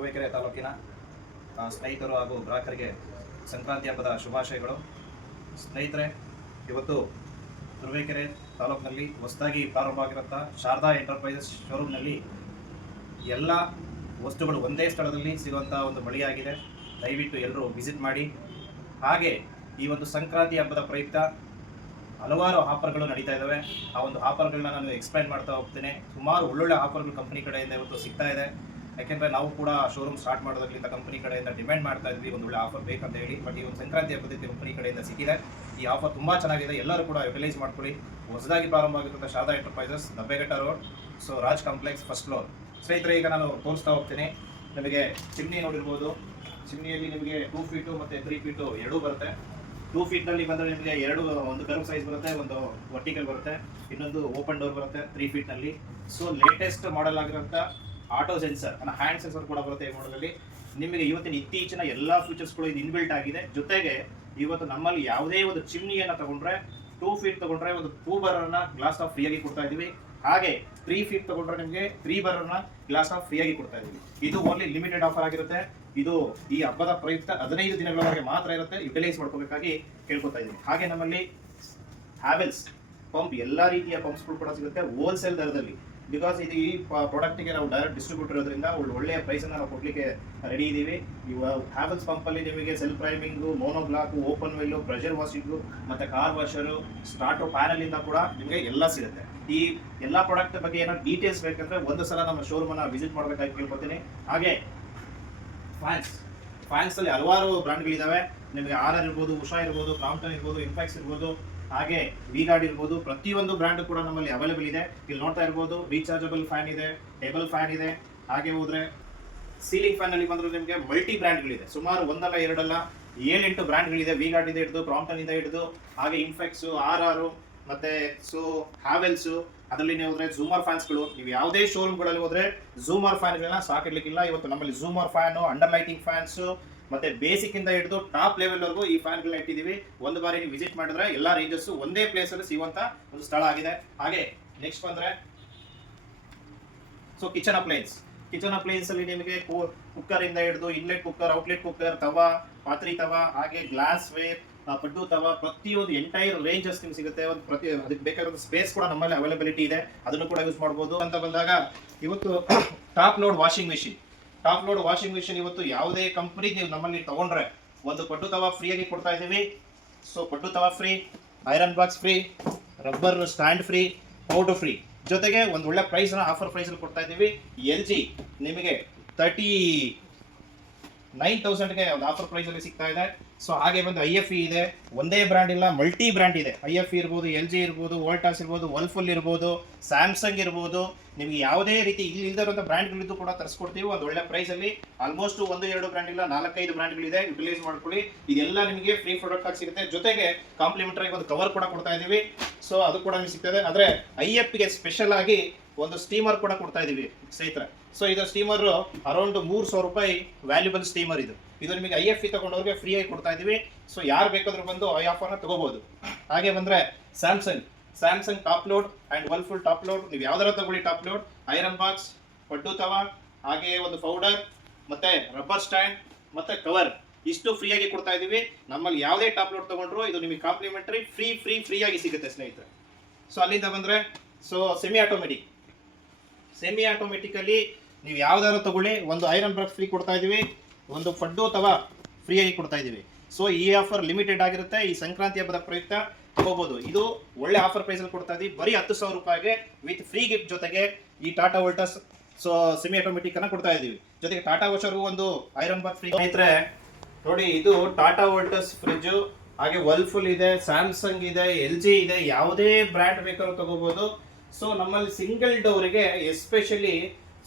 ತುರುವೇಕೆರೆ ತಾಲೂಕಿನ ಸ್ನೇಹಿತರು ಹಾಗೂ ಗ್ರಾಹಕರಿಗೆ ಸಂಕ್ರಾಂತಿ ಹಬ್ಬದ ಶುಭಾಶಯಗಳು. ಸ್ನೇಹಿತರೆ, ಇವತ್ತು ತುರುವೇಕೆರೆ ತಾಲೂಕಿನಲ್ಲಿ ಹೊಸದಾಗಿ ಪ್ರಾರಂಭ ಆಗಿರೋಂಥ ಶಾರದಾ ಎಂಟರ್ಪ್ರೈಸಸ್ ಶೋರೂಮ್ನಲ್ಲಿ ಎಲ್ಲ ವಸ್ತುಗಳು ಒಂದೇ ಸ್ಥಳದಲ್ಲಿ ಸಿಗುವಂಥ ಒಂದು ಮಳೆಯಾಗಿದೆ ದಯವಿಟ್ಟು ಎಲ್ಲರೂ ವಿಸಿಟ್ ಮಾಡಿ. ಹಾಗೆ ಈ ಒಂದು ಸಂಕ್ರಾಂತಿ ಹಬ್ಬದ ಪ್ರಯುಕ್ತ ಹಲವಾರು ಆಫರ್ಗಳು ನಡೀತಾ ಇದ್ದಾವೆ ಆ ಒಂದು ಆಫರ್ಗಳನ್ನ ನಾನು ಎಕ್ಸ್ಪ್ಲೈನ್ ಮಾಡ್ತಾ ಹೋಗ್ತೇನೆ. ಸುಮಾರು ಒಳ್ಳೊಳ್ಳೆ ಆಫರ್ಗಳು ಕಂಪ್ನಿ ಕಡೆಯಿಂದ ಇವತ್ತು ಸಿಗ್ತಾ ಇದೆ. ಯಾಕೆಂದ್ರೆ ನಾವು ಕೂಡ ಶೋರೂಮ್ ಸ್ಟಾರ್ಟ್ ಮಾಡೋದ್ರಿಂದ ಕಂಪನಿ ಕಡೆಯಿಂದ ಡಿಮ್ಯಾಂಡ್ ಮಾಡ್ತಾ ಇದ್ವಿ, ಒಂದು ಒಳ್ಳೆ ಆಫರ್ ಬೇಕಂತ ಹೇಳಿ. ಬಟ್ ಈ ಒಂದು ಸಂಕ್ರಾಂತಿ ಹಬ್ಬದಕ್ಕೆ ಕಂಪನಿ ಕಡೆಯಿಂದ ಸಿಕ್ಕಿದೆ. ಈ ಆಫರ್ ತುಂಬಾ ಚೆನ್ನಾಗಿದೆ. ಎಲ್ಲರೂ ಕೂಡ ಯುಟಿಲೈಸ್ ಮಾಡ್ಕೊಳ್ಳಿ. ಹೊಸದಾಗಿ ಪ್ರಾರಂಭ ಆಗಿರುವಂಥ Sharada enterprises Dabbeghatta road so Raj complex first floor ಸ್ನೇಹಿತರೆ, ಈಗ ನಾನು ತೋರಿಸ್ತಾ ಹೋಗ್ತೀನಿ. ನಿಮಗೆ ಚಿಮ್ನಿ ನೋಡಿರ್ಬೋದು. ಚಿಮ್ನಿಯಲ್ಲಿ ನಿಮಗೆ ಟೂ ಫೀಟು ಮತ್ತು ತ್ರೀ ಫೀಟು ಎರಡೂ ಬರುತ್ತೆ. ಟೂ ಫೀಟ್ನಲ್ಲಿ ಬಂದರೆ ನಿಮಗೆ ಎರಡು, ಒಂದು ಕರ್ವ್ ಸೈಜ್ ಬರುತ್ತೆ, ಒಂದು ವರ್ಟಿಕಲ್ ಬರುತ್ತೆ. ಇನ್ನೊಂದು ಓಪನ್ ಡೋರ್ ಬರುತ್ತೆ ತ್ರೀ ಫೀಟ್ನಲ್ಲಿ ಸೊ ಲೇಟೆಸ್ಟ್ ಮಾಡೆಲ್ ಆಗಿರೋಂಥ ಆಟೋ ಸೆನ್ಸರ್ ಅನ್ನೋ ಹ್ಯಾಂಡ್ ಸೆನ್ಸರ್ ಕೂಡ ಬರುತ್ತೆ ಈ ಮಾಡಲಲ್ಲಿ ನಿಮಗೆ ಇವತ್ತಿನ ಇತ್ತೀಚಿನ ಎಲ್ಲ ಫೀಚರ್ಸ್ಗಳು ಇದು ಇನ್ಬಿಲ್ಟ್ ಆಗಿದೆ. ಜೊತೆಗೆ ಇವತ್ತು ನಮ್ಮಲ್ಲಿ ಯಾವುದೇ ಒಂದು ಚಿಮ್ನಿಯನ್ನು ತಗೊಂಡ್ರೆ ಟೂ ಫೀಟ್ ತಗೊಂಡ್ರೆ ಒಂದು ಟೂ ಬರರ್ನ ಗ್ಲಾಸ್ ಆಫ್ ಫ್ರೀಯಾಗಿ ಕೊಡ್ತಾ ಇದೀವಿ ಹಾಗೆ ತ್ರೀ ಫೀಟ್ ತಗೊಂಡ್ರೆ ನಿಮಗೆ ತ್ರೀ ಬರರ್ನ ಗ್ಲಾಸ್ ಆಫ್ ಫ್ರೀಯಾಗಿ ಕೊಡ್ತಾ ಇದೀವಿ ಇದು ಓನ್ಲಿ ಲಿಮಿಟೆಡ್ ಆಫರ್ ಆಗಿರುತ್ತೆ. ಇದು ಈ ಹಬ್ಬದ ಪ್ರಯುಕ್ತ ಹದಿನೈದು ದಿನಗಳವರೆಗೆ ಮಾತ್ರ ಇರುತ್ತೆ. ಯುಟಿಲೈಸ್ ಮಾಡ್ಕೋಬೇಕಾಗಿ ಕೇಳ್ಕೊತಾ ಇದೀವಿ ಹಾಗೆ ನಮ್ಮಲ್ಲಿ ಹ್ಯಾವೆಲ್ಸ್ ಪಂಪ್ ಎಲ್ಲಾ ರೀತಿಯ ಪಂಪ್ಸ್ಗಳು ಕೂಡ ಸಿಗುತ್ತೆ. ಹೋಲ್ಸೇಲ್ ದರದಲ್ಲಿ. ಬಿಕಾಸ್ ಇದು ಈ ಪ್ರಾಡಕ್ಟ್ಗೆ ನಾವು ಡೈರೆಕ್ಟ್ ಡಿಸ್ಟ್ರಿಬ್ಯೂಟರ್ ಇರೋದ್ರಿಂದ ಒಳ್ಳೆ ಒಳ್ಳೆಯ ಪ್ರೈಸನ್ನು ನಾವು ಕೊಡಲಿಕ್ಕೆ ರೆಡಿ ಇದ್ದೀವಿ ಇವಾಗ ಹ್ಯಾವೆಲ್ಸ್ ಪಂಪಲ್ಲಿ ನಿಮಗೆ self priming mono block open well pressure washing ಮತ್ತು ಕಾರ್ ವಾಷರು ಸ್ಟಾರ್ಟು ಪ್ಯಾನಲಿಂದ ಕೂಡ ನಿಮಗೆ ಎಲ್ಲ ಸಿಗುತ್ತೆ. ಈ ಎಲ್ಲ ಪ್ರಾಡಕ್ಟ್ ಬಗ್ಗೆ ಏನಾದ್ರು ಡೀಟೇಲ್ಸ್ ಬೇಕಂದ್ರೆ ಒಂದು ಸಲ ನಮ್ಮ ಶೋರೂಮನ್ನು ವಿಸಿಟ್ ಮಾಡಬೇಕಾಗಿ ಕೇಳ್ಕೊತೀನಿ. ಹಾಗೆ ಫ್ಯಾನ್ಸ್ ಫ್ಯಾನ್ಸ್ ಅಲ್ಲಿ ಹಲವಾರು ಬ್ರ್ಯಾಂಡ್ಗಳಿದ್ದಾವೆ ನಿಮಗೆ ಆರ್ ಆರ್ ಇರ್ಬೋದು, ಉಷಾ ಇರ್ಬೋದು ಕ್ರಾಂಪ್ಟನ್ ಇರ್ಬೋದು ಇನ್ಫ್ಯಾಕ್ಸ್ ಇರ್ಬೋದು. ಹಾಗೆ ವಿ ಗಾರ್ಡ್ ಇರ್ಬೋದು, ಪ್ರತಿಯೊಂದು ಬ್ರ್ಯಾಂಡ್ ಕೂಡ ನಮ್ಮಲ್ಲಿ ಅವೈಲೇಬಲ್ ಇದೆ. ಇಲ್ಲಿ ನೋಡ್ತಾ ಇರ್ಬೋದು ರೀಚಾರ್ಜಬಲ್ ಫ್ಯಾನ್ ಇದೆ ಟೇಬಲ್ ಫ್ಯಾನ್ ಇದೆ. ಹಾಗೆ ಹೋದ್ರೆ ಸೀಲಿಂಗ್ ಫ್ಯಾನ್ ಅಲ್ಲಿ ಬಂದ್ರೆ ನಿಮಗೆ ಮಲ್ಟಿ ಬ್ರ್ಯಾಂಡ್ಗಳಿದೆ ಸುಮಾರು ಒಂದಲ್ಲ, ಎರಡಲ್ಲ, ಏಳೆಂಟು ಬ್ರ್ಯಾಂಡ್ಗಳಿದೆ ವಿ ಗಾರ್ಡ್ ಇದೆ ಹಿಡಿದು ಕ್ರಾಂಪ್ಟನ್ ಇಂದ ಹಿಡಿದು, ಹಾಗೆ ಇನ್ಫೆಕ್ಸ್ ಆರ್ ಆರು ಮತ್ತೆ ಸೊ ಹ್ಯಾವೆಲ್ಸ್ ಅದರಲ್ಲಿ ನೀವು ಹೋದ್ರೆ ಝೂಮರ್ ಫ್ಯಾನ್ಸ್ಗಳು ನೀವು ಯಾವುದೇ ಶೋರೂಮ್ಗಳಲ್ಲಿ ಹೋದ್ರೆ ಝೂಮರ್ ಫ್ಯಾನ್ಗಳನ್ನ ಸಾಕಿಡ್ಲಿಕ್ಕಿಲ್ಲ. ಇವತ್ತು ನಮ್ಮಲ್ಲಿ ಝೂಮರ್ ಫ್ಯಾನ್ ಅಂಡರ್ ಲೈಟಿಂಗ್ ಫ್ಯಾನ್ಸ್ ಮತ್ತೆ ಬೇಸಿಕ್ ಇಂದ ಹಿಡಿದು ಟಾಪ್ ಲೆವೆಲ್ ವರೆಗೂ ಈ ಫ್ಯಾನ್ಗಳನ್ನ ಇಟ್ಟಿದೀವಿ ಒಂದು ಬಾರಿ ನೀವು ವಿಸಿಟ್ ಮಾಡಿದ್ರೆ ಎಲ್ಲಾ ರೇಂಜಸ್ ಒಂದೇ ಪ್ಲೇಸ್ ಅಲ್ಲಿ ಸಿಗುವಂತ ಒಂದು ಸ್ಥಳ ಆಗಿದೆ. ಹಾಗೆ ನೆಕ್ಸ್ಟ್ ಬಂದ್ರೆ so kitchen appliances kitchen appliances ಅಲ್ಲಿ ನಿಮಗೆ ಕುಕ್ಕರ್ ಇಂದ ಹಿಡಿದು ಇನ್ಲೆಟ್ ಕುಕ್ಕರ್ ಔಟ್ಲೆಟ್ ಕುಕ್ಕರ್ ತವಾ, ಪಾತ್ರಿ ತವ, ಹಾಗೆ ಗ್ಲಾಸ್ ವೇರ್ ಪಡ್ಡು ತವ, ಪ್ರತಿಯೊಂದು ಎಂಟೈರ್ ರೇಂಜಸ್ ನಿಮ್ಗೆ ಸಿಗುತ್ತೆ. ಒಂದು ಪ್ರತಿ, ಅದಕ್ಕೆ ಬೇಕಾದ ಸ್ಪೇಸ್ ಕೂಡ ನಮ್ಮಲ್ಲಿ ಅವೈಲಬಿಲಿಟಿ ಇದೆ. ಅದನ್ನು ಕೂಡ ಯೂಸ್ ಮಾಡ್ಬೋದು. ಅಂತ ಬಂದಾಗ, ಇವತ್ತು top load washing machine top load washing machine ಇವತ್ತು ಯಾವುದೇ ಕಂಪನಿ ನೀವು ನಮ್ಮಲ್ಲಿ ತಗೊಂಡ್ರೆ ಒಂದು ಪಟ್ಟು ತವಾ ಫ್ರೀಯಾಗಿ ಕೊಡ್ತಾ ಇದ್ದೀವಿ. ಸೊ ಪಟ್ಟು ತವಾ free, iron box free, rubber stand free, powder free. ಜೊತೆಗೆ ಒಂದು ಒಳ್ಳೆ ಪ್ರೈಸ್ನ ಆಫರ್ ಪ್ರೈಸಲ್ಲಿ ಕೊಡ್ತಾ ಇದ್ದೀವಿ. ಎಲ್ ಜಿ ನಿಮಗೆ ತರ್ಟಿ ನೈನ್ ತೌಸಂಡ್ಗೆ ಒಂದು ಆಫರ್ ಪ್ರೈಸಲ್ಲಿ ಸಿಗ್ತಾ ಇದೆ. ಸೊ ಹಾಗೆ ಬಂದು ಐ ಎಫ್ ಇ ಇದೆ. ಒಂದೇ ಬ್ರ್ಯಾಂಡ್ ಇಲ್ಲ ಮಲ್ಟಿ ಬ್ರ್ಯಾಂಡ್ ಇದೆ. ಐ ಎಫ್ ಇ ಇರ್ಬೋದು ಎಲ್ ಜಿ ಇರ್ಬೋದು ವೋಲ್ಟಾಸ್ ಇರ್ಬೋದು ವಲ್ಫುಲ್ ಇರ್ಬೋದು ಸ್ಯಾಮ್ಸಂಗ್ ಇರ್ಬೋದು. ನಿಮಗೆ ಯಾವುದೇ ರೀತಿ ಇಲ್ಲಿ ಇಲ್ದಿರುವಂಥ ಬ್ರ್ಯಾಂಡ್ಗಳಿದ್ದು ಕೂಡ ತರಿಸ್ಕೊಡ್ತೀವಿ. ಒಂದು ಒಳ್ಳೆ ಪ್ರೈಸಲ್ಲಿ ಆಲ್ಮೋಸ್ಟ್ ಒಂದು, ಎರಡು ಬ್ರ್ಯಾಂಡ್ ಇಲ್ಲ, ನಾಲ್ಕೈದು ಬ್ರ್ಯಾಂಡ್ಗಳಿದೆ ಯುಟಿಲೈಸ್ ಮಾಡ್ಕೊಳ್ಳಿ. ಇದೆಲ್ಲ ನಿಮಗೆ ಫ್ರೀ ಪ್ರಾಡಕ್ಟ್ ಆಗಿ ಸಿಗುತ್ತೆ. ಜೊತೆಗೆ ಕಾಂಪ್ಲಿಮೆಂಟರಿ ಒಂದು ಕವರ್ ಕೂಡ ಕೊಡ್ತಾ ಇದ್ದೀವಿ. ಸೊ ಅದು ಕೂಡ ನಿಮಗೆ ಸಿಗ್ತದೆ. ಆದರೆ ಐ ಎಫ್ಗೆ ಸ್ಪೆಷಲ್ ಆಗಿ ಒಂದು ಸ್ಟೀಮರ್ ಕೂಡ ಕೊಡ್ತಾ ಇದೀವಿ ಸ್ನೇಹಿತರೆ. ಸೊ ಇದು ಸ್ಟೀಮರ್ ಅರೌಂಡ್ ಮೂರು ಸಾವಿರ ರೂಪಾಯಿ ವ್ಯಾಲ್ಯೂಬಲ್ ಸ್ಟೀಮರ್ ಇದು. ಇದು ನಿಮಗೆ ಐ ಎಫ್ ಇ ತಗೊಂಡವ್ರಿಗೆ ಫ್ರೀ ಆಗಿ ಕೊಡ್ತಾ ಇದೀವಿ ಸೊ ಯಾರು ಬೇಕಾದ್ರೂ ಬಂದು ಐ ಆಫರ್ನ ತಗೋಬಹುದು ಹಾಗೆ ಬಂದ್ರೆ Samsung Samsung top load and full top load ನೀವು ಯಾವ್ದಾರ ತಗೊಳ್ಳಿ ಟಾಪ್ ಲೋಡ್ ಐರನ್ ಬಾಕ್ಸ್ ಪಡ್ಡು ತವ, ಹಾಗೆ ಒಂದು ಪೌಡರ್ ಮತ್ತೆ ರಬ್ಬರ್ ಸ್ಟ್ಯಾಂಡ್ ಮತ್ತೆ ಕವರ್ ಇಷ್ಟು ಫ್ರೀ ಆಗಿ ಕೊಡ್ತಾ ಇದೀವಿ ನಮ್ಮಲ್ಲಿ ಯಾವುದೇ ಟಾಪ್ ಲೋಡ್ ತಗೊಂಡ್ರು ಇದು ನಿಮಗೆ ಕಾಂಪ್ಲಿಮೆಂಟರಿ ಫ್ರೀ ಫ್ರೀ ಫ್ರೀ ಆಗಿ ಸಿಗುತ್ತೆ ಸ್ನೇಹಿತರೆ. ಸೊ ಅಲ್ಲಿಂದ ಬಂದ್ರೆ so semi automatic semi automatically ನೀವು ಯಾವ್ದಾದ್ರು ತಗೊಳ್ಳಿ, ಒಂದು ಐರನ್ ಬಾಕ್ಸ್ ಫ್ರೀ ಕೊಡ್ತಾ ಇದೀವಿ ಒಂದು ಫಡ್ಡು ಅಥವಾ ಫ್ರೀಯಾಗಿ ಕೊಡ್ತಾ ಇದೀವಿ ಸೊ ಈ ಆಫರ್ ಲಿಮಿಟೆಡ್ ಆಗಿರುತ್ತೆ. ಈ ಸಂಕ್ರಾಂತಿ ಹಬ್ಬದ ಪ್ರಯುಕ್ತ ತಗೋಬಹುದು ಇದು ಒಳ್ಳೆ ಆಫರ್ ಪ್ರೈಸ್ ಅಲ್ಲಿ ಕೊಡ್ತಾ ಇದೀವಿ ಬರೀ ಹತ್ತು ಸಾವಿರ ರೂಪಾಯಿಗೆ ವಿತ್ ಫ್ರೀ ಗಿಫ್ಟ್ ಜೊತೆಗೆ ಈ Tata Voltas so semi automatic ಅನ್ನ ಕೊಡ್ತಾ ಇದೀವಿ ಜೊತೆಗೆ ಟಾಟಾ ವಾಷರ್ಗೂ ಒಂದು ಐರನ್ ಬಾಕ್ಸ್ ಫ್ರೀ ಸ್ನೇಹಿತರೆ, ನೋಡಿ, ಇದು ಟಾಟಾ ವೋಲ್ಟಸ್ ಫ್ರಿಡ್ಜ್ ಹಾಗೆ ವರ್ಲ್ಫುಲ್ ಇದೆ ಸ್ಯಾಮ್ಸಂಗ್ ಇದೆ ಎಲ್ ಇದೆ, ಯಾವುದೇ ಬ್ರ್ಯಾಂಡ್ ಬೇಕಾದ್ರೂ ತಗೋಬಹುದು ಸೊ ನಮ್ಮಲ್ಲಿ ಸಿಂಗಲ್ ಡೋರಿಗೆ ಎಸ್ಪೆಷಲಿ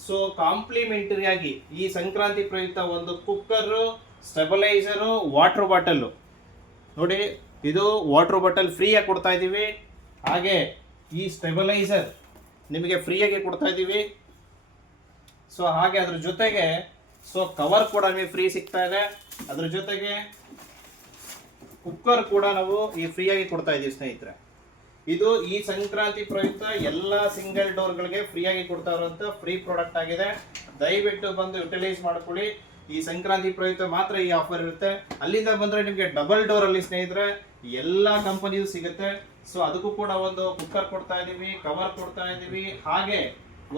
ಸೊ ಕಾಂಪ್ಲಿಮೆಂಟರಿ ಆಗಿ ಈ ಸಂಕ್ರಾಂತಿ ಪ್ರಯುಕ್ತ ಒಂದು ಕುಕ್ಕರು ಸ್ಟೆಬಲೈಸರು ವಾಟರ್ ಬಾಟಲ್ ನೋಡಿ, ಇದು ವಾಟರ್ ಬಾಟಲ್ ಫ್ರೀಯಾಗಿ ಕೊಡ್ತಾ ಇದ್ದೀವಿ. ಹಾಗೆ ಈ ಸ್ಟೆಬಲೈಸರ್ ನಿಮಗೆ ಫ್ರೀಯಾಗಿ ಕೊಡ್ತಾ ಇದ್ದೀವಿ. ಸೊ ಹಾಗೆ ಅದ್ರ ಜೊತೆಗೆ ಸೊ ಕವರ್ ಕೂಡ ನಿಮಗೆ ಫ್ರೀ ಸಿಗ್ತಾ ಇದೆ. ಅದ್ರ ಜೊತೆಗೆ ಕುಕ್ಕರ್ ಕೂಡ ನಾವು ಈ ಫ್ರೀಯಾಗಿ ಕೊಡ್ತಾ ಇದ್ದೀವಿ ಸ್ನೇಹಿತರೆ. ಇದು ಈ ಸಂಕ್ರಾಂತಿ ಪ್ರಯುಕ್ತ ಎಲ್ಲ ಸಿಂಗಲ್ ಡೋರ್ಗಳಿಗೆ ಫ್ರೀ ಆಗಿ ಕೊಡ್ತಾ ಇರುವಂತ ಫ್ರೀ ಪ್ರಾಡಕ್ಟ್ ಆಗಿದೆ. ದಯವಿಟ್ಟು ಬಂದು ಯುಟಿಲೈಸ್ ಮಾಡ್ಕೊಳ್ಳಿ. ಈ ಸಂಕ್ರಾಂತಿ ಪ್ರಯುಕ್ತ ಮಾತ್ರ ಈ ಆಫರ್ ಇರುತ್ತೆ. ಅಲ್ಲಿಂದ ಬಂದ್ರೆ ನಿಮಗೆ ಡಬಲ್ ಡೋರ್ ಅಲ್ಲಿ ಸ್ನೇಹಿತರೆ, ಎಲ್ಲಾ ಕಂಪನಿಯು ಸಿಗುತ್ತೆ. ಸೊ ಅದಕ್ಕೂ ಕೂಡ ಒಂದು ಕುಕ್ಕರ್ ಕೊಡ್ತಾ ಇದೀವಿ ಕವರ್ ಕೊಡ್ತಾ ಇದೀವಿ, ಹಾಗೆ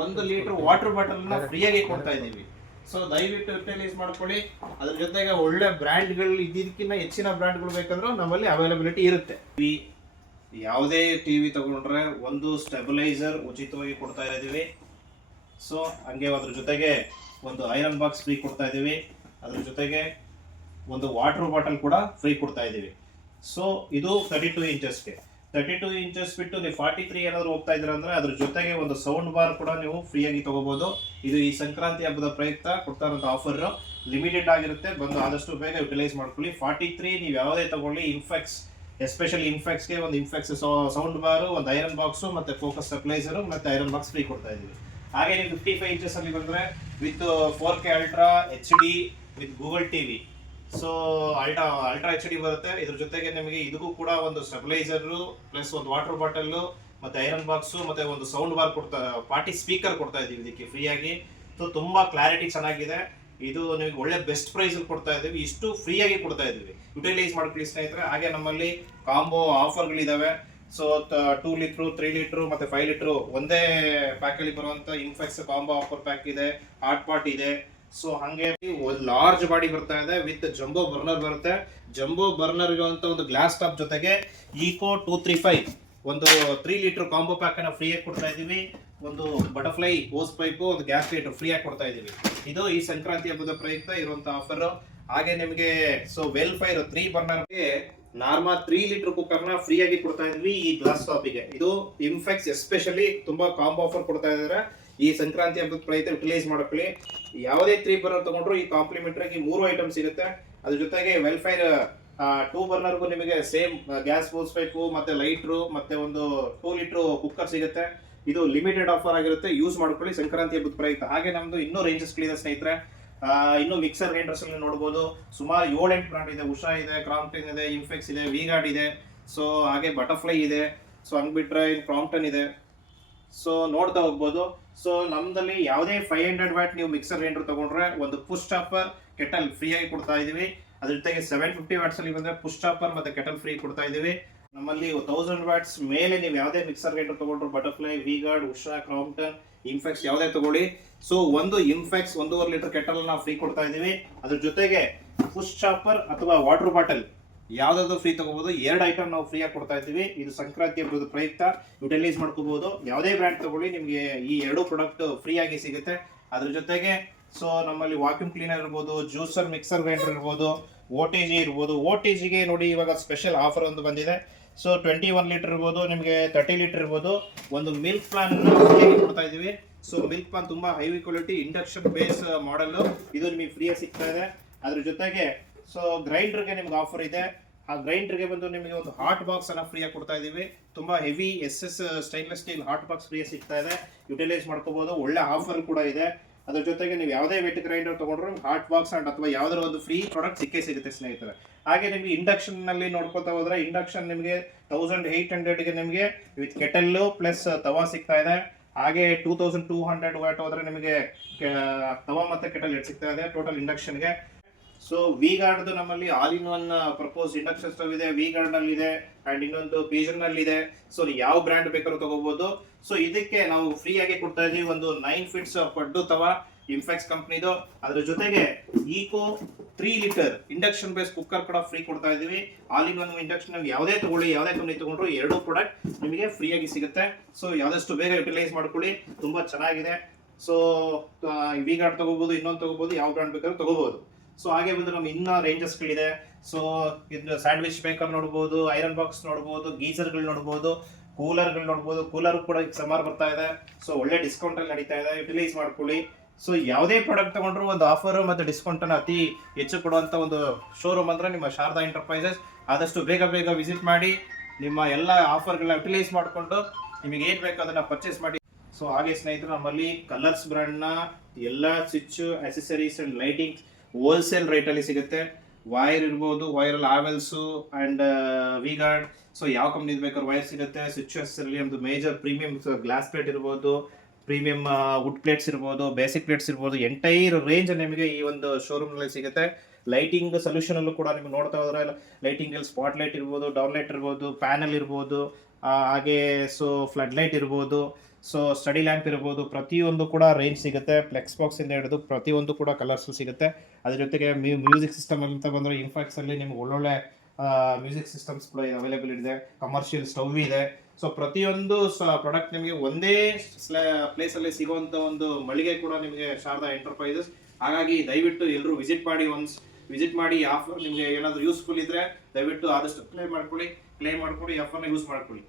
ಒಂದು ಲೀಟರ್ ವಾಟರ್ ಬಾಟಲ್ನ ಫ್ರೀಯಾಗಿ ಕೊಡ್ತಾ ಇದೀವಿ. ಸೊ ದಯವಿಟ್ಟು ಯುಟಿಲೈಸ್ ಮಾಡ್ಕೊಳ್ಳಿ. ಅದ್ರ ಜೊತೆಗೆ ಒಳ್ಳೆ ಬ್ರ್ಯಾಂಡ್ಗಳು ಇದಕ್ಕಿಂತ ಹೆಚ್ಚಿನ ಬ್ರ್ಯಾಂಡ್ಗಳು ಬೇಕಂದ್ರೂ ನಮ್ಮಲ್ಲಿ ಅವೈಲಬಿಲಿಟಿ ಇರುತ್ತೆ. ಟಿವಿ ಟಿ ವಿ ತಗೊಂಡ್ರೆ ಒಂದು ಸ್ಟೆಬಿಲೈಸರ್ ಉಚಿತವಾಗಿ ಕೊಡ್ತಾ ಇದ್ದೀವಿ. ಸೊ ಹಂಗೆ ಅದ್ರ ಜೊತೆಗೆ ಒಂದು ಐರನ್ ಬಾಕ್ಸ್ ಫ್ರೀ ಕೊಡ್ತಾ ಇದ್ದೀವಿ. ಅದ್ರ ಜೊತೆಗೆ ಒಂದು ವಾಟರ್ ಬಾಟಲ್ ಕೂಡ ಫ್ರೀ ಕೊಡ್ತಾ ಇದ್ದೀವಿ. ಸೊ ಇದು ತರ್ಟಿ ಟು ಇಂಚಸ್ಗೆ ತರ್ಟಿ ಟು ಇಂಚಸ್ ಬಿಟ್ಟು ನೀವು ಫಾರ್ಟಿ ತ್ರೀ ಏನಾದರೂ ಹೋಗ್ತಾ ಇದ್ದೀರಾ ಅಂದರೆ ಅದ್ರ ಜೊತೆಗೆ ಒಂದು ಸೌಂಡ್ ಬಾರ್ ಕೂಡ ನೀವು ಫ್ರೀಯಾಗಿ ತೊಗೋಬೋದು. ಇದು ಈ ಸಂಕ್ರಾಂತಿ ಹಬ್ಬದ ಪ್ರಯುಕ್ತ ಕೊಡ್ತಾ ಇರೋಂಥ ಆಫರ್ ಲಿಮಿಟೆಡ್ ಆಗಿರುತ್ತೆ. ಬಂದು ಆದಷ್ಟು ಬೇಗ ಯುಟಿಲೈಸ್ ಮಾಡ್ಕೊಳ್ಳಿ. ಫಾರ್ಟಿ ತ್ರೀ ನೀವು ಯಾವುದೇ ತಗೊಳ್ಳಿ ಇನ್ಫೆಕ್ಸ್ ಎಸ್ಪೆಷಲಿ ಇನ್ಫೆಕ್ಸ್ಗೆ ಒಂದು ಇನ್ಫೆಕ್ಸ್ ಸೌಂಡ್ ಬಾರು ಒಂದು ಐರನ್ ಬಾಕ್ಸು ಮತ್ತೆ ಫೋಕಸ್ ಸಪ್ಲೈಸರ್ ಮತ್ತೆ ಐರನ್ ಬಾಕ್ಸ್ ಫ್ರೀ ಕೊಡ್ತಾ ಇದೀವಿ ಹಾಗೆ ನೀವು ಫಿಫ್ಟಿ ಫೈವ್ ಇಂಚಸ್ ಅಲ್ಲಿ ಬಂದ್ರೆ with four K ultra H D with Google TV so ultra ultra H D ಬರುತ್ತೆ. ಇದ್ರ ಜೊತೆಗೆ ನಿಮಗೆ ಇದಕ್ಕೂ ಕೂಡ ಒಂದು ಸ್ಟೆಬಿಲೈಸರ್ ಪ್ಲಸ್ ಒಂದು ವಾಟರ್ ಬಾಟಲ್ ಮತ್ತೆ ಐರನ್ ಬಾಕ್ಸ್ ಮತ್ತೆ ಒಂದು ಸೌಂಡ್ ಬಾರ್ ಕೊಡ್ತಾ ಪಾರ್ಟಿ ಸ್ಪೀಕರ್ ಕೊಡ್ತಾ ಇದೀವಿ ಇದಕ್ಕೆ ಫ್ರೀಯಾಗಿ ಸೊ ತುಂಬಾ ಕ್ಲಾರಿಟಿ ಚೆನ್ನಾಗಿದೆ. ಇದು ನಿಮಗೆ ಒಳ್ಳೆ ಬೆಸ್ಟ್ ಪ್ರೈಸ್ ಕೊಡ್ತಾ ಇದ್ದೀವಿ. ಇಷ್ಟು ಫ್ರೀಯಾಗಿ ಕೊಡ್ತಾ ಇದ್ದೀವಿ. ಯುಟಿಲೈಸ್ ಮಾಡ್ಕೊಳ್ಳಿ ಸ್ನೇಹಿತರೆ. ಹಾಗೆ ನಮ್ಮಲ್ಲಿ combo ಆಫರ್ಗಳಿದ್ದಾವೆ so two litre three litre ಮತ್ತೆ ಫೈವ್ ಲೀಟ್ರು ಒಂದೇ ಪ್ಯಾಕ್ ಅಲ್ಲಿ ಬರುವಂತ ಇನ್ಫೆಕ್ಸ್ ಕಾಂಬೋ ಆಫರ್ ಪ್ಯಾಕ್ ಇದೆ. ಹಾಟ್ ಪಾಟ್ ಇದೆ. ಸೊ ಒಂದು ಲಾರ್ಜ್ ಬಾಡಿ ಬರ್ತಾ ಇದೆ ವಿತ್ ಜಂಬೋ ಬರ್ನರ್ ಬರುತ್ತೆ. ಜಂಬೋ ಬರ್ನರ್ ಇರುವಂತ ಒಂದು ಗ್ಲಾಸ್ ಟಾಪ್ ಜೊತೆಗೆ ಈಕೋ ಟೂ ತ್ರೀ ಫೈವ್ ಒಂದು ತ್ರೀ ಲೀಟರ್ ಕಾಂಬೋ ಪ್ಯಾಕ್ ಅನ್ನ ಫ್ರೀ ಆಗಿ ಕೊಡ್ತಾ ಇದೀವಿ ಒಂದು ಬಟರ್ಫ್ಲೈ ಹೋಸ್ ಪೈಪ್ ಒಂದು ಗ್ಯಾಸ್ ಲೈಟರ್ ಫ್ರೀ ಆಗಿ ಕೊಡ್ತಾ ಇದೀವಿ. ಇದು ಈ ಸಂಕ್ರಾಂತಿ ಹಬ್ಬದ ಪ್ರಯುಕ್ತ ಇರುವಂತ ಆಫರ್ ಹಾಗೆ ನಿಮಗೆ ಸೊ ವೆಲ್ ಫೈರ್ ತ್ರೀ ಬರ್ನರ್ಗೆ ನಾರ್ಮಲ್ ತ್ರೀ ಲೀಟರ್ ಕುಕ್ಕರ್ನ ಫ್ರೀ ಆಗಿ ಕೊಡ್ತಾ ಇದ್ವಿ ಈ ಗ್ಲಾಸ್ ಟಾಪಿಗೆ ಇದು ಇನ್ಫೆಕ್ಸ್ ಎಸ್ಪೆಷಲಿ ತುಂಬಾ ಕಾಂಬೋ ಆಫರ್ ಕೊಡ್ತಾ ಇದ್ದಾರೆ ಈ ಸಂಕ್ರಾಂತಿ ಹಬ್ಬದ ಪ್ರಯುಕ್ತ ಯುಟಿಲೈಸ್ ಮಾಡ್ಕೊಳ್ಳಿ ಯಾವುದೇ ತ್ರೀ ಬರ್ನರ್ ತಗೊಂಡ್ರು ಈ ಕಾಂಪ್ಲಿಮೆಂಟರಿ ಮೂರು ಐಟಮ್ ಸಿಗುತ್ತೆ ಅದ್ರ ಜೊತೆಗೆ ವೆಲ್ಫೈರ್ ಟೂ ಬರ್ನರ್ಗೂ ನಿಮಗೆ ಸೇಮ್ ಗ್ಯಾಸ್ ಹೋಸ್ ಪೈಪು ಮತ್ತೆ ಲೈಟ್ರು ಮತ್ತೆ ಒಂದು ಟೂ ಲೀಟ್ರು ಕುಕ್ಕರ್ ಸಿಗುತ್ತೆ. ಇದು ಲಿಮಿಟೆಡ್ ಆಫರ್ ಆಗಿರುತ್ತೆ ಯೂಸ್ ಮಾಡ್ಕೊಳ್ಳಿ. ಸಂಕ್ರಾಂತಿ ಹಬ್ಬದ ಪ್ರಯುಕ್ತ. ಹಾಗೆ ನಮ್ದು ಇನ್ನೂ ರೇಂಜಸ್ಗಳಿದೆ ಸ್ನೇಹಿತರೆ. ಇನ್ನು ಮಿಕ್ಸರ್ ಗ್ರೈಂಡರ್ಸ್ ಅಲ್ಲಿ ನೋಡಬಹುದು ಸುಮಾರು ಏಳೆಂಟು ಬ್ರಾಂಡ್ ಇದೆ. ಉಷಾ ಇದೆ ಕ್ರಾಂಪ್ಟನ್ ಇದೆ ಇನ್ಫೆಕ್ಸ್ ಇದೆ ವಿಗಾರ್ಡ್ ಇದೆ. ಸೊ ಹಾಗೆ ಬಟರ್ಫ್ಲೈ ಇದೆ. ಸೊ ಹಂಗ್ ಬಿಟ್ರೆ ಇನ್ ಕ್ರಾಂಪ್ಟನ್ ಇದೆ. ಸೊ ನೋಡ್ತಾ ಹೋಗ್ಬೋದು. ಸೊ ನಮ್ದಲ್ಲಿ ಯಾವುದೇ ಫೈವ್ ಹಂಡ್ರೆಡ್ ವ್ಯಾಟ್ ನೀವು ಮಿಕ್ಸರ್ ಗ್ರೈಂಡರ್ ತಗೊಂಡ್ರೆ ಒಂದು ಪುಷ್ ಚಾಪರ್ ಕೆಟಲ್ ಫ್ರೀ ಆಗಿ ಕೊಡ್ತಾ ಇದೀವಿ. ಅದ್ರ ಜೊತೆಗೆ ಸೆವೆನ್ ಫಿಫ್ಟಿ ವ್ಯಾಟ್ಸ್ ಅಲ್ಲಿ ಬಂದ್ರೆ ಪುಷ್ ಚಾಪರ್ ಮತ್ತೆ ಕೆಟಲ್ ಫ್ರೀ ಕೊಡ್ತಾ ಇದೀವಿ. ನಮ್ಮಲ್ಲಿ ತೌಸಂಡ್ ವ್ಯಾಟ್ಸ್ ಮೇಲೆ ನೀವು ಯಾವುದೇ ಮಿಕ್ಸರ್ ಗ್ರೈಂಡರ್ ತಗೊಂಡ್ರು Butterfly V Guard Usha Crompton ಇನ್ಫೆಕ್ಸ್ ಯಾವುದೇ ತಗೊಳ್ಳಿ. ಸೊ ಒಂದು ಇನ್ಫೆಕ್ಸ್ ಒಂದೂವರೆ ಲೀಟರ್ ಕೆಟಲ್ ನಾವು ಫ್ರೀ ಕೊಡ್ತಾ ಇದೀವಿ ಅದ್ರ ಜೊತೆಗೆ ಫುಷ್ ಚಾಪರ್ ಅಥವಾ ವಾಟರ್ ಬಾಟಲ್ ಯಾವ್ದಾದ್ರು ಫ್ರೀ ತಗೋಬಹುದು ಎರಡು ಐಟಮ್ ನಾವು ಫ್ರೀಯಾಗಿ ಕೊಡ್ತಾ ಇದ್ದೀವಿ. ಇದು ಸಂಕ್ರಾಂತಿ ಹಬ್ಬದ ಪ್ರಯುಕ್ತ. ಯುಟಿಲೈಸ್ ಮಾಡ್ಕೋಬಹುದು ಯಾವುದೇ ಬ್ರ್ಯಾಂಡ್ ತಗೊಳ್ಳಿ, ನಿಮಗೆ ಈ ಎರಡು ಪ್ರಾಡಕ್ಟ್ ಫ್ರೀ ಆಗಿ ಸಿಗುತ್ತೆ. ಅದ್ರ ಜೊತೆಗೆ ಸೊ ನಮ್ಮಲ್ಲಿ ವಾಕ್ಯೂಮ್ ಕ್ಲೀನರ್ ಇರ್ಬೋದು ಜ್ಯೂಸರ್ ಮಿಕ್ಸರ್ ಗ್ರೈಂಡರ್ ಇರ್ಬೋದು ಓ ಟಿ ಜಿ ಇರ್ಬೋದು. ಓ ಟಿ ಜಿಗೆ ನೋಡಿ ಇವಾಗ ಸ್ಪೆಷಲ್ ಆಫರ್ ಒಂದು ಬಂದಿದೆ. ಸೊ ಟ್ವೆಂಟಿ ಒನ್ ಲೀಟರ್ ಇರ್ಬೋದು, ನಿಮಗೆ ತರ್ಟಿ ಲೀಟರ್ ಇರ್ಬೋದು. ಒಂದು ಮಿಲ್ಕ್ ಪ್ಲಾನ್ ಕೊಡ್ತಾ ಇದೀವಿ. ಸೊ ಮಿಲ್ಕ್ ಪ್ಲಾನ್ ತುಂಬಾ high quality induction base model ಇದು ನಿಮಗೆ ಫ್ರೀಯಾಗಿ ಸಿಗ್ತಾ ಇದೆ. ಅದ್ರ ಜೊತೆಗೆ ಸೊ ಗ್ರೈಂಡರ್ಗೆ ನಿಮ್ಗೆ ಆಫರ್ ಇದೆ. ಆ ಗ್ರೈಂಡರ್ಗೆ ಬಂದು ನಿಮಗೆ ಒಂದು ಹಾಟ್ ಬಾಕ್ಸ್ ಅನ್ನ ಫ್ರೀಯಾಗಿ ಕೊಡ್ತಾ ಇದೀವಿ. ತುಂಬಾ heavy S S stainless steel hot box ಫ್ರೀಯಾಗಿ ಸಿಗ್ತಾ ಇದೆ. ಯುಟಿಲೈಸ್ ಮಾಡ್ಕೋಬಹುದು ಒಳ್ಳೆ ಆಫರ್ ಕೂಡ ಇದೆ. ಅದ್ರ ಜೊತೆಗೆ ನೀವು ಯಾವುದೇ ವೆಟ್ ಗ್ರೈಂಡರ್ ತಗೊಂಡ್ರು ಹಾಟ್ ಬಾಕ್ಸ್ ಅಂಡ್ ಅಥವಾ ಯಾವ್ದಾರ ಒಂದು ಫ್ರೀ ಪ್ರಾಡಕ್ಟ್ ಸಿಕ್ಕೇ ಸಿಗುತ್ತೆ ಸ್ನೇಹಿತರೆ. ಹಾಗೆ ನಿಮಗೆ ಇಂಡಕ್ಷನ್ನಲ್ಲಿ ನೋಡ್ಕೋತಾ ಹೋದ್ರೆ ಇಂಡಕ್ಷನ್ ನಿಮಗೆ ತೌಸಂಡ್ ಏಯ್ಟ್ ಹಂಡ್ರೆಡ್ಗೆ ನಿಮಗೆ ವಿತ್ ಕೆಟಲ್ಲು ಪ್ಲಸ್ ತವಾ ಸಿಗ್ತಾ ಇದೆ. ಹಾಗೆ two thousand two hundred watt ಹೋದ್ರೆ ನಿಮಗೆ ತವಾ ಮತ್ತೆ ಕೆಟಲ್ ಎರಡು ಸಿಗ್ತಾ ಇದೆ ಟೋಟಲ್ ಇಂಡಕ್ಷನ್ಗೆ ಸೊ ವಿ ಗಾರ್ಡ್ದು ನಮ್ಮಲ್ಲಿ all in one purpose induction stove ಇದೆ. ವಿ ಗಾರ್ಡ್ನಲ್ಲಿ ಇದೆ ಅಂಡ್ ಇನ್ನೊಂದು ಬೀಜರ್ನಲ್ಲಿ ಇದೆ ಸೊ ಯಾವ ಬ್ರ್ಯಾಂಡ್ ಬೇಕಾದ್ರೂ ತಗೋಬಹುದು ಸೊ ಇದಕ್ಕೆ ನಾವು ಫ್ರೀ ಆಗಿ ಕೊಡ್ತಾ ಇದೀವಿ. ಒಂದು ನೈನ್ ಫಿಟ್ಸ್ ಪಡ್ಡು ತವಾ. ಇನ್ಫೆಕ್ಸ್ ಕಂಪ್ನಿದು ಅದ್ರ ಜೊತೆಗೆ eco three litre induction base cooker ಕೂಡ ಫ್ರೀ ಕೊಡ್ತಾ ಇದೀವಿ ಆಲ್ ಇನ್ ಒನ್ ಇಂಡಕ್ಷನ್ ಯಾವುದೇ ತಗೊಳ್ಳಿ, ಯಾವುದೇ ಕಂಪ್ನಿ ತಗೊಂಡ್ರು ಎರಡು ಪ್ರಾಡಕ್ಟ್ ನಿಮಗೆ ಫ್ರೀಯಾಗಿ ಸಿಗುತ್ತೆ. ಸೊ ಯಾವ್ದಷ್ಟು ಬೇಗ ಯುಟಿಲೈಸ್ ಮಾಡ್ಕೊಳ್ಳಿ. ತುಂಬಾ ಚೆನ್ನಾಗಿದೆ. ಸೊ ವಿ ಗಾರ್ಡ್ ತಗೋಬಹುದು ಇನ್ನೊಂದು ತಗೋಬಹುದು ಯಾವ ಬ್ರ್ಯಾಂಡ್ ಬೇಕಾದ್ರೂ ತಗೋಬಹುದು ಸೊ ಹಾಗೆ ಬಂದ್ರೆ ನಮ್ಗೆ ಇನ್ನ ರೇಂಜಸ್ಗಳಿದೆ ಸೊ ಇದು ಸ್ಯಾಂಡ್ವಿಚ್ ಮೇಕರ್ ನೋಡ್ಬೋದು ಐರನ್ ಬಾಕ್ಸ್ ನೋಡ್ಬೋದು ಗೀಸರ್ಗಳು ನೋಡ್ಬೋದು ಕೂಲರ್ಗಳು ನೋಡ್ಬೋದು. ಕೂಲರ್ ಕೂಡ ಈಗ ಸಮಾರ್ ಬರ್ತಾ ಇದೆ. ಸೊ ಒಳ್ಳೆ ಡಿಸ್ಕೌಂಟ್ ಅಲ್ಲಿ ನಡೀತಾ ಇದೆ. ಯುಟಿಲೈಸ್ ಮಾಡ್ಕೊಳ್ಳಿ. ಸೊ ಯಾವುದೇ ಪ್ರಾಡಕ್ಟ್ ತಗೊಂಡ್ರು ಒಂದು ಆಫರ್ ಮತ್ತು ಡಿಸ್ಕೌಂಟ್ ಅನ್ನ ಅತಿ ಹೆಚ್ಚು ಕೊಡುವಂಥ ಒಂದು ಶೋರೂಮ್ ಅಂದ್ರೆ ನಿಮ್ಮ ಶಾರದಾ ಎಂಟರ್ಪ್ರೈಸಸ್ ಆದಷ್ಟು ಬೇಗ ಬೇಗ ವಿಸಿಟ್ ಮಾಡಿ, ನಿಮ್ಮ ಎಲ್ಲ ಆಫರ್ಗಳನ್ನ ಯುಟಿಲೈಸ್ ಮಾಡಿಕೊಂಡು ನಿಮಗೆ ಏನ್ ಬೇಕು ಅದನ್ನು ಪರ್ಚೇಸ್ ಮಾಡಿ. ಸೊ ಹಾಗೆ ಸ್ನೇಹಿತರು, ನಮ್ಮಲ್ಲಿ ಕಲರ್ಸ್ ಬ್ರ್ಯಾಂಡ್ನ ಎಲ್ಲ switch accessories and lightings wholesale ರೇಟಲ್ಲಿ ಸಿಗುತ್ತೆ. ವೈರ್ ಇರ್ಬೋದು viral Havells and V Guard so ಯಾವ ಕಂಪ್ನಿ ಬೇಕಾದ್ರೆ ವೈರ್ ಸಿಗುತ್ತೆ. ಸ್ವಿಚ್ ಅಸೆಸರಿ ಒಂದು ಮೇಜರ್ ಪ್ರೀಮಿಯಂ ಗ್ಲಾಸ್ ಪ್ಲೇಟ್ ಇರ್ಬೋದು. ಪ್ರೀಮಿಯಂ ವುಡ್ ಪ್ಲೇಟ್ಸ್ ಇರ್ಬೋದು ಬೇಸಿಕ್ ಪ್ಲೇಟ್ಸ್ ಇರ್ಬೋದು ಎಂಟೈರ್ ರೇಂಜ್ ನಿಮಗೆ ಈ ಒಂದು ಶೋರೂಮ್ನಲ್ಲಿ ಸಿಗುತ್ತೆ. ಲೈಟಿಂಗ್ ಸೊಲ್ಯೂಷನ್ ಅಲ್ಲೂ ಕೂಡ ನಿಮ್ಗೆ ನೋಡ್ತಾ ಹೋದ್ರೆ ಲೈಟಿಂಗ್ ಅಲ್ಲಿ ಸ್ಪಾಟ್ ಲೈಟ್ ಇರ್ಬೋದು ಡೌನ್ ಲೈಟ್ ಇರ್ಬೋದು ಪ್ಯಾನಲ್ ಇರ್ಬೋದು ಹಾಗೆ ಸೊ ಫ್ಲಡ್ ಲೈಟ್ ಇರ್ಬೋದು ಸೊ ಸ್ಟಡಿ ಲ್ಯಾಂಪ್ ಇರ್ಬೋದು, ಪ್ರತಿಯೊಂದು ಕೂಡ ರೇಂಜ್ ಸಿಗುತ್ತೆ. ಫ್ಲೆಕ್ಸ್ ಬಾಕ್ಸ್ ಇಂದ ಹಿಡಿದು ಪ್ರತಿಯೊಂದು ಕೂಡ ಕಲರ್ಸ್ ಸಿಗುತ್ತೆ. ಅದ್ರ ಜೊತೆಗೆ ಮ್ಯೂಸಿಕ್ ಸಿಸ್ಟಮ್ ಅಂತ ಬಂದರೆ ಇನ್ಫ್ಯಾಕ್ಸ್ ಅಲ್ಲಿ ನಿಮ್ಗೆ ಒಳ್ಳೊಳ್ಳೆ ಮ್ಯೂಸಿಕ್ ಸಿಸ್ಟಮ್ಸ್ ಕೂಡ ಅವೈಲೇಬಲ್ ಇದೆ. ಕಮರ್ಷಿಯಲ್ ಸ್ಟವ್ ಇದೆ. ಸೊ ಪ್ರತಿಯೊಂದು ಪ್ರಾಡಕ್ಟ್ ನಿಮಗೆ ಒಂದೇ ಪ್ಲೇಸಲ್ಲಿ ಸಿಗುವಂಥ ಒಂದು ಮಳಿಗೆ ಕೂಡ ನಿಮಗೆ ಶಾರದಾ ಎಂಟರ್ಪ್ರೈಸಸ್ ಹಾಗಾಗಿ ದಯವಿಟ್ಟು ಎಲ್ಲರೂ ವಿಸಿಟ್ ಮಾಡಿ ಒನ್ಸ್ ವಿಸಿಟ್ ಮಾಡಿ ಆಫರ್ ನಿಮಗೆ ಏನಾದರೂ ಯೂಸ್ಫುಲ್ ಇದ್ರೆ ದಯವಿಟ್ಟು ಆದಷ್ಟು ಕ್ಲೇಮ್ ಮಾಡ್ಕೊಳ್ಳಿ. ಕ್ಲೇಮ್ ಮಾಡ್ಕೊಳ್ಳಿ ಆಫರ್ನ ಯೂಸ್ ಮಾಡ್ಕೊಳ್ಳಿ.